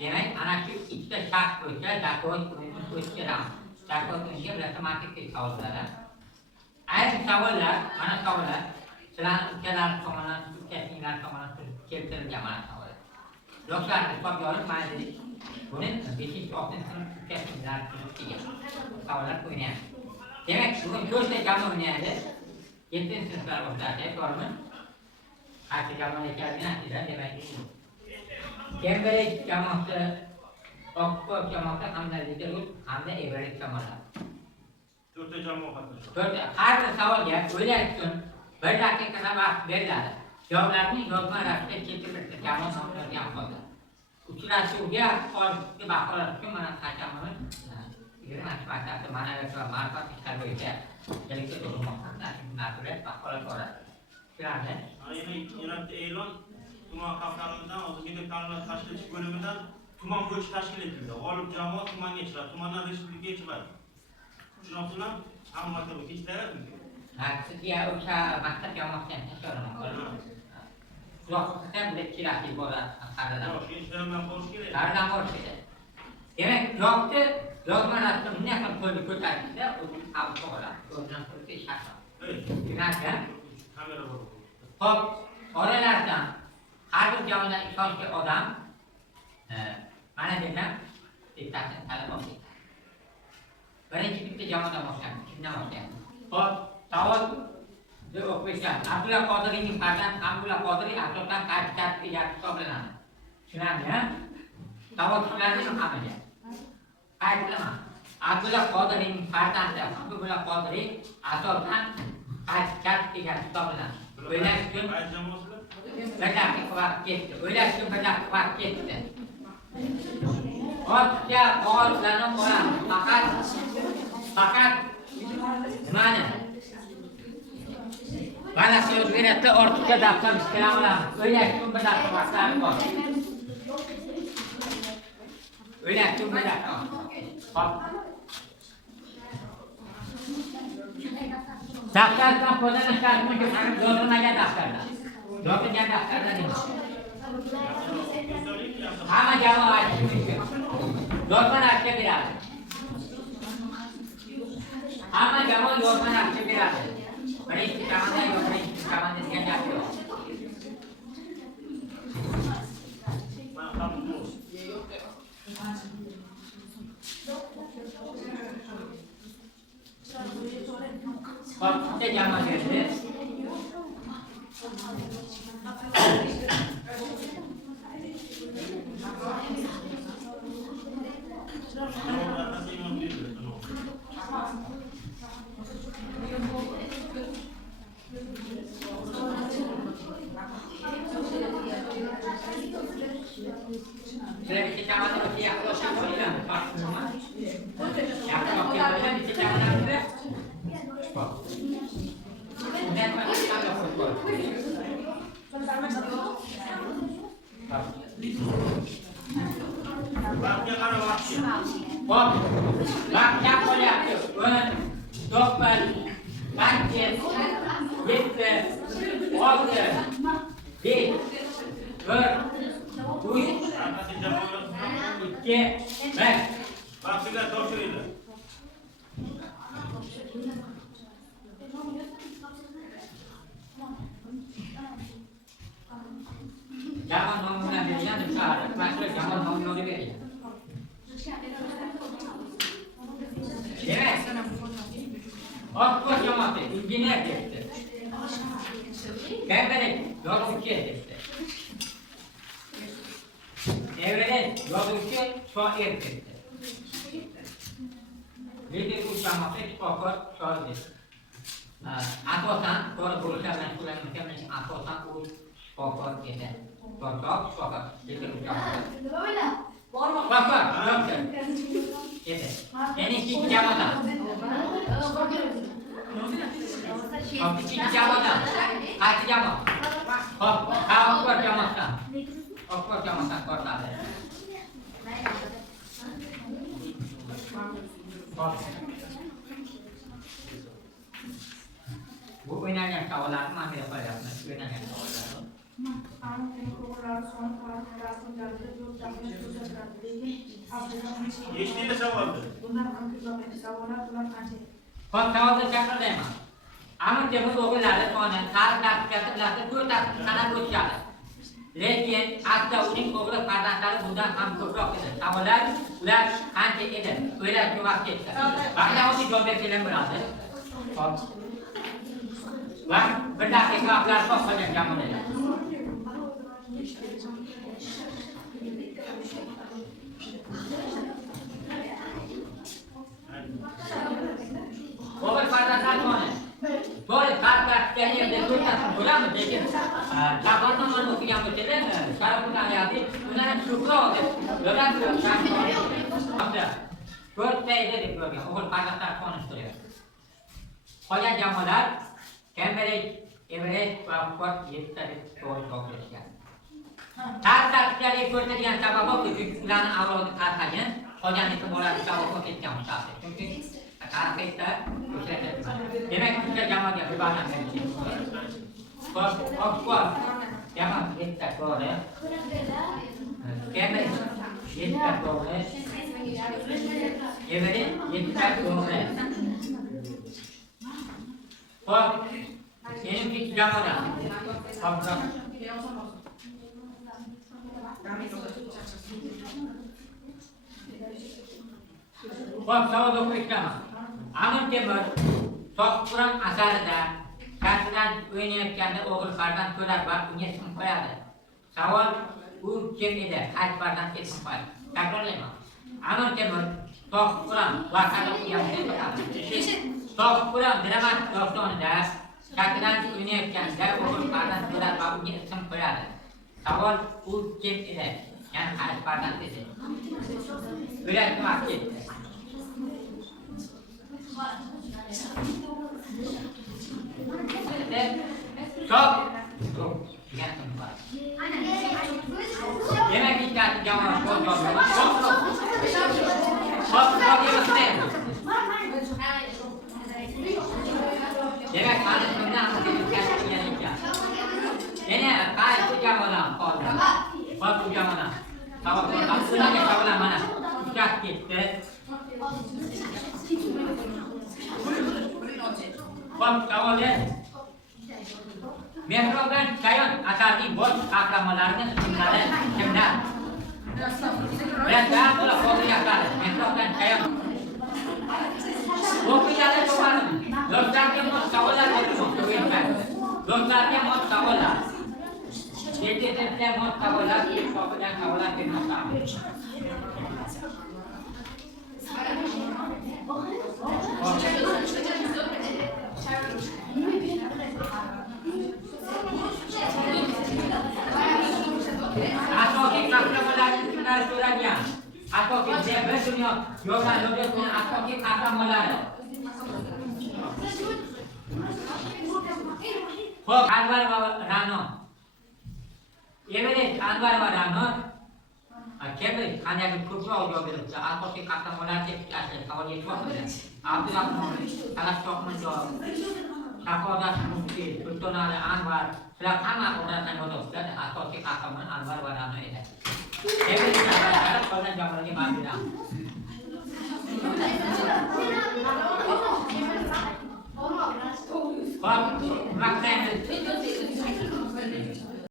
Demek ana şu ikkita shart bo'yicha zakot o'tkazamiz. Zakot bo'yicha bularga matematik savollar. Ayrim savollar, mana savollar sizlar ukkalar tomonidan, ukasinglar tomonidan keltirilgan mana savollar. Yoshlarni hisobga olib mana dedik. Buni 5-6 sinf ukasinglar kelgan savollar qo'yilgan. Demak, bugun 4 ta jamoa o'ynaydi. 7 sinflar o'rtasida to'g'rimi? Qaysi jamoa ekanligini demak. Cambridge jamoasi, Oxford jamoasi hamda Liverpool hamda Everett jamoalari. 4 ta jamoa qatnashadi. Har bir savolga o'ylash uchun 1 daqiqa vaqt beriladi. Javoblarni yozma ravishda keltirib jamoa nomlariga qo'yadi. Uchrashuvga qolishga baqirish uchun mana hakamimiz Yurmashbakda ma'naviyat va ma'rifat ishlari bo'yicha elektron to'lqinlar mas'uliyat baqirib boradi. Shularni yana e'lon tuman xalqlaridan o'ziga ta'minot tashkil bo'limidan tuman bo'yicha tashkil etildi. G'olib jamoa tumanga chiqadi, tumandan respublikaga chiqadi. Shundan so'ng hamma maktabga ketadi. sizga o'sha maktab jamoasidan tashlamoqda. Uzoqqa bilib kerak bo'ladi. Qaradan borish kerak. Demak, yo'qni yozma rasmni bunday qilib qo'yib ko'tarishda o'zi qabul qiladi. O'zidan qo'yish shart. Demak, kamera bor. Xo'p, oralardan har bir jamoadan ishonchli odam mana degan diktatni talab oldi. Birinchi bitta jamoadan boshlaymiz. Kimdan boshlaymiz? Xo'p, savol deb o'qiysan. Abdulla Qodiriyning farzandi Abdulla Qodiriy asosan qaysi egasi hisoblanadi? Tushunarli? Savol shularning hamiga. Qaysiman? Abdulla Qodiriyning farzandi Abdulla Qodiriy asosan qaysi egasi hisoblanadi? O'ylash uchun qaysi jamoasilar? bir daqiqa vaqt ketdi. O'ylash uchun bir daqiqa vaqt ketdi. Ortga qolganini qo'yamiz. Faqat nimani? Mana shu o'zgarishda ortga daftar ishkala olamiz. O'ylash uchun bir daqiqa vaqtlarimiz bor. O'ylash uchun bir daqiqa. Hop. Daftardan foydalanish mumkin. Yozilmagan daftardan. Yozilgan daftardan emas. Hamma jamoa aytishi mumkin. Yozma narsa beradi. Hamma jamoa yozma narsa beradi. Birinchi jamoada yo'q, birinchi jamoada degan gap yo'q. Hop, bitta jamoa berdi. Jangan mau mengambilnya besar, maksudnya jangan mau mengambilnya. Evet. Oxford jamoasi injener debdi. Cambridge yozuvchi debdi. Everett yozuvchi shoir debdi. Liverpool jamoasi shifokor shoir debdi. Asosan to'g'ri bo'lishlar bilan shug'ullangan asosan u shifokor edi. To'g'ri shifokor Liverpool jamoasi. Shifokor edi. Ya'ni ikki jamoadan. İkinci jamoadan. Qaysi jamoa? Hop, Oxford jamoasidan. Oxford jamoasidan ko'rsatdi. Bu o'ynalgan savollarni men berib qo'yapman. O'ynalgan savollar. Eshitdingmi savolni? Xo'p, savolni chaqirmayman. Amir Temur o'g'illari soni har daqiqasi 4 daqiqa sanab o'tishadi. Lekin hatto uning o'g'il farzandlari bundan ham ko'proq edi. Savollar ular qancha edi? O'ylashga vaqt ketdi. Vaqtda o'zi javob bergan bo'ladi. Xo'p. Va bir daqiqa vaqtlar qolgan jamoalar. O'g'il farzandlar soni Böyle kartlar yerinde kurtarsın, buna mı dedim? Çapardan onu okuyan bu şeyler, şarapın hayatı, bunların şükür oldu. Böyle bir şarapın. Dört seyde dedik böyle, oğul kardeşler konuşturuyor. Koca camalar, Cambridge, Everest, Oxford, Yeditelik, doğru toplaşıyor. Tartışları göstergen sababı ki, çünkü ulanın avralı tartışın, kocanın iki moları sababı ketken misafir. Çünkü tartışlar, demek ki jamoaga ibodat qilishimiz kerak. Oxford jamoat yettita to'g'ri. Cambridge yettita to'g'ri. Everest yettita to'g'ri. Xo'p, menimki jamoada. Xo'p. Xo'p, savol o'qishdaman. Amir Temur To'qquron asarida kasbidan o'ynayotganda o'g'il farzand ko'radi va unga ism qo'yadi. Savol, u kim edi? Qaysi farzand ism qo'yadi? Takrorlayman. Amir Temur To'qquron vaqtida To'qquron dramatik dostonida kasbidan o'ynayotganda o'g'il farzand ko'radi va unga ism qo'yadi. Savol, u kim edi? Ya'ni qaysi farzand edi? O'ylashga vaqt ketdi. Stop. Demek ki jamoat javob demek mana shundan yana qaysi jamoadan qoldi? Xo'p, bu jamoadan. Savol aslida savol mana ushlab ketdi. Xo'p, savollar. Mehrobdan Chayon asarining bosh qahramonlarining ismlari kimlar? Birazdan bular qo'llayapti. Mehrobdan Chayon. O'qiyada to'g'rimi? Do'stlarga mos savollar bermoqchiman. Do'stlarga mos savollar. Yetkazilgan mos savollar, hisoblagan savollar bermoqchiman. Asosiy qahramonlarning ismlari so'ralgan. Asosiy bir dunyo yo'ldan o'tgan asosiy qahramonlari. Xo'p, Anvar va Ra'no. Everest, Anvar va Ra'no. Cambridge qanday ko'proq javob beribdi. Asosiy qahramonlar deb savol yetyapti. Abdurahmon, Talashtoqminjo, Safodat Mufti, Sultonali Anvar, shular hamma o'rnadan o'tibdi. Asosiy qahramon Anvar va Ra'no edi. Everest qahramonlar qolgan jamoaga ma'lum. Xo'p, maqsadimiz